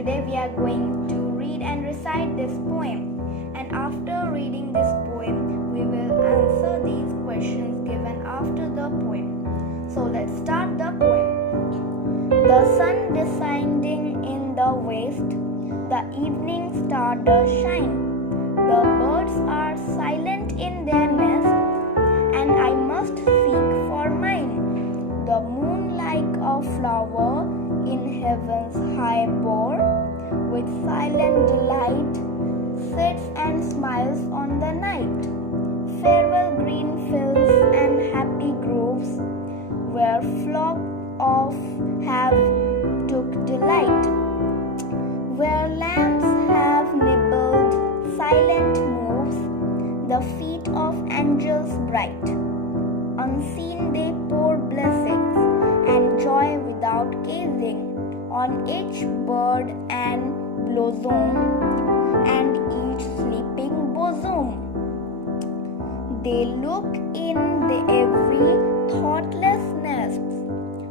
Today we are going to read and recite this poem, and after reading this poem we will answer these questions given after the poem. So let's start the poem. The sun descending in the west, the evening star does shine. The birds are silent in their nest, and I must seek for mine. The moon like a flower in heaven's high bower, with silent delight sits and smiles on the night. Farewell green fields and happy groves, where flock of have took delight, where lambs have nibbled silent moves, the feet of angels bright. Unseen they pour blessings and joy without gazing on each bird and blossom and each sleeping bosom. They look in the every thoughtless nest,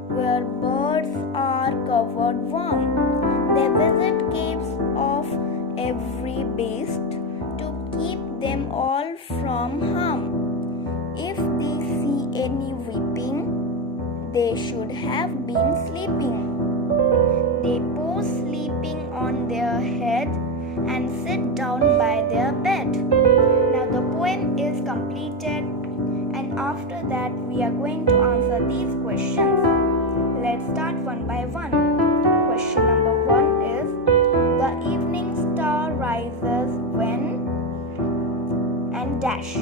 where birds are covered warm. They visit caves of every beast to keep them all from harm. If they see any weeping, they should have been sleeping. They pose sleeping on their head and sit down by their bed. Now the poem is completed, and after that we are going to answer these questions. Let's start one by one. Question number 1 is, the evening star rises when and dash.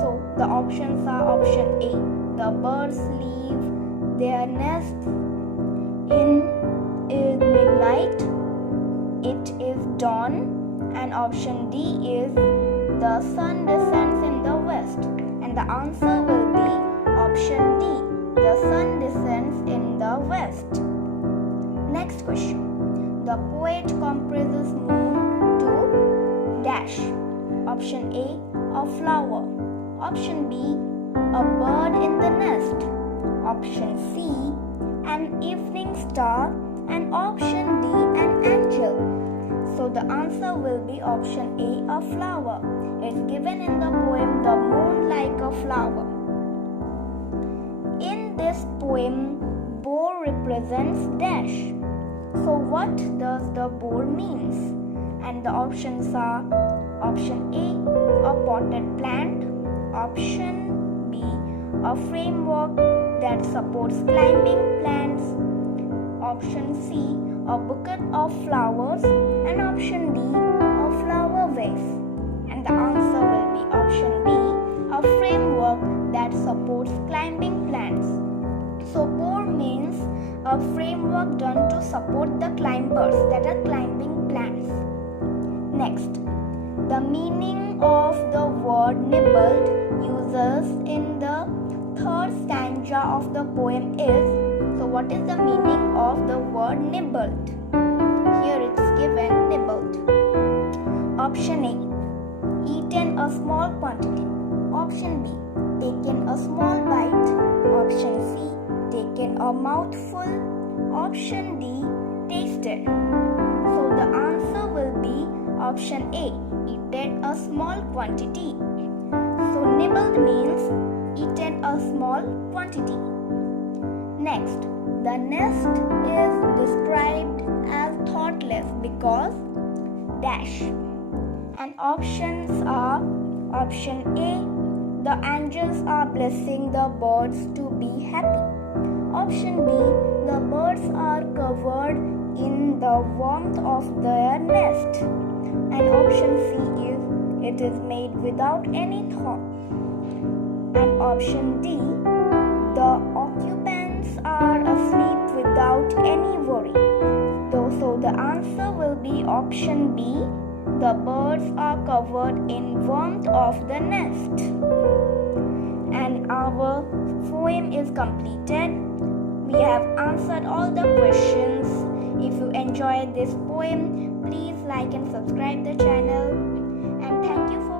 So the options are option A, the birds leave their nests in midnight, it is dawn, and option D is the sun descends in the west, and the answer will be option D, the sun descends in the west. Next question, the poet compresses moon to dash. Option A, a flower. Option B, a bird in the nest. Option C, an evening star, and option D, an angel. So the answer will be option A, a flower. It's given in the poem The Moon Like a Flower. In this poem, boar represents dash. So what does the boar means? And the options are option A, a potted plant. Option B, a framework that supports climbing plants. Option C, a bouquet of flowers, and option D, a flower vase. And the answer will be option B, a framework that supports climbing plants. So boar means a framework done to support the climbers, that are climbing plants. Next, the meaning of the word nibbled uses in the third stanza of the poem is, so what is the meaning of the word nibbled? Here it's given nibbled. Option A, eaten a small quantity. Option B, taken a small bite. Option C, taken a mouthful. Option D, tasted. So the answer will be option A, eaten a small quantity. So nibbled means eaten a small quantity. Next, the nest is described as thoughtless because dash. And options are option A, the angels are blessing the birds to be happy. Option B, the birds are covered in the warmth of their nest. And option C is, it is made without any thought. And option D, the occupants are asleep without any worry. So the answer will be option B, the birds are covered in warmth of the nest. And our poem is completed. We have answered all the questions. If you enjoyed this poem, please like and subscribe the channel. And thank you for